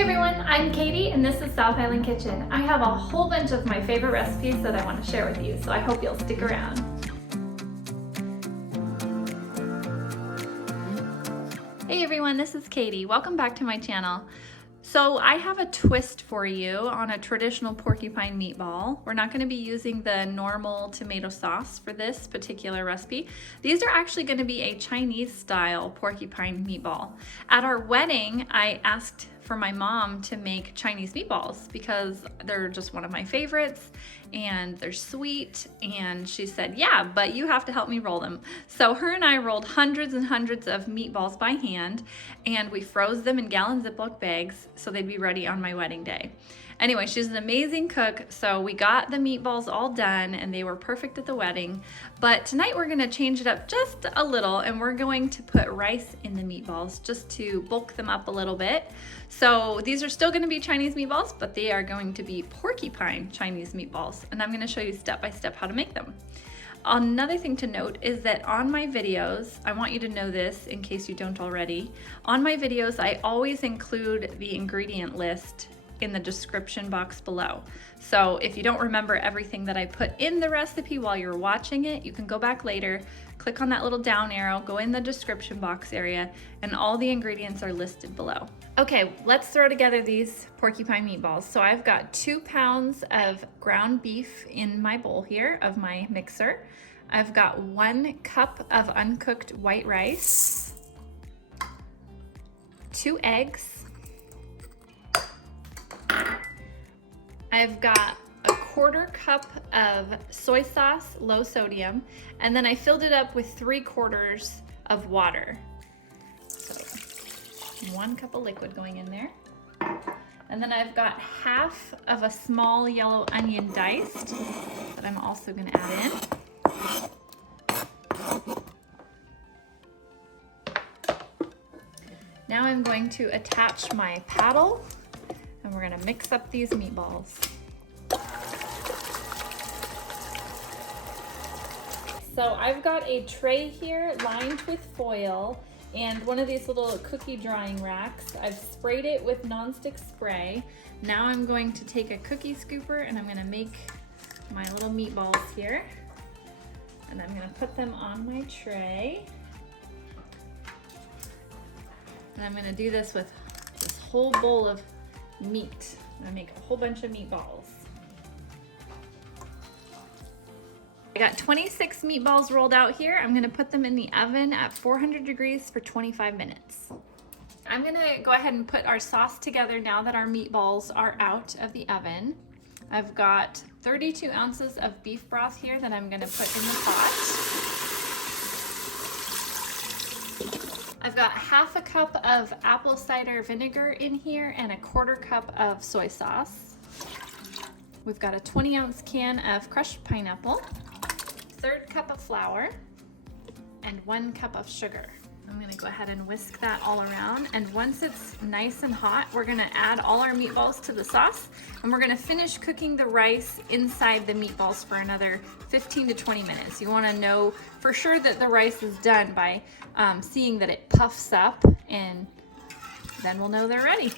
Hey everyone, I'm Katie and this is South Island Kitchen. I have a whole bunch of my favorite recipes that I want to share with you, so I hope you'll stick around. Hey everyone, this is Katie. Welcome back to my channel. So I have a twist for you on a traditional porcupine meatball. We're not going to be using the normal tomato sauce for this particular recipe. These are actually going to be a Chinese style porcupine meatball. At our wedding, I asked for my mom to make Chinese meatballs because they're just one of my favorites and they're sweet, and she said, yeah, but you have to help me roll them. So her and I rolled hundreds and hundreds of meatballs by hand, and we froze them in gallon Ziploc bags so they'd be ready on my wedding day. Anyway, she's an amazing cook, so we got the meatballs all done and they were perfect at the wedding. But tonight we're gonna change it up just a little, and we're going to put rice in the meatballs just to bulk them up a little bit. So these are still gonna be Chinese meatballs, but they are going to be porcupine Chinese meatballs, and I'm gonna show you step by step how to make them. Another thing to note is that on my videos, I want you to know this in case you don't already, on my videos I always include the ingredient list in the description box below. So if you don't remember everything that I put in the recipe while you're watching it, you can go back later, click on that little down arrow, go in the description box area, and all the ingredients are listed below. Okay, let's throw together these porcupine meatballs. So I've got 2 pounds of ground beef in my bowl here of my mixer. I've got 1 cup of uncooked white rice, 2 eggs, I've got a 1/4 cup of soy sauce, low sodium, and then I filled it up with 3/4 of water. So 1 cup of liquid going in there. And then I've got half of a small yellow onion diced that I'm also gonna add in. Now I'm going to attach my paddle, and we're gonna mix up these meatballs. So I've got a tray here lined with foil and one of these little cookie drying racks. I've sprayed it with nonstick spray. Now I'm going to take a cookie scooper and I'm gonna make my little meatballs here. And I'm gonna put them on my tray. And I'm gonna do this with this whole bowl of meat. I'm gonna make a whole bunch of meatballs. I got 26 meatballs rolled out here. I'm gonna put them in the oven at 400 degrees for 25 minutes. I'm gonna go ahead and put our sauce together now that our meatballs are out of the oven. I've got 32 ounces of beef broth here that I'm gonna put in the pot. I've got 1/2 cup of apple cider vinegar in here and a 1/4 cup of soy sauce. We've got a 20-ounce can of crushed pineapple, 1/3 cup of flour, and 1 cup of sugar. I'm gonna go ahead and whisk that all around, and once it's nice and hot, we're gonna add all our meatballs to the sauce, and we're gonna finish cooking the rice inside the meatballs for another 15 to 20 minutes. You wanna know for sure that the rice is done by seeing that it puffs up, and then we'll know they're ready.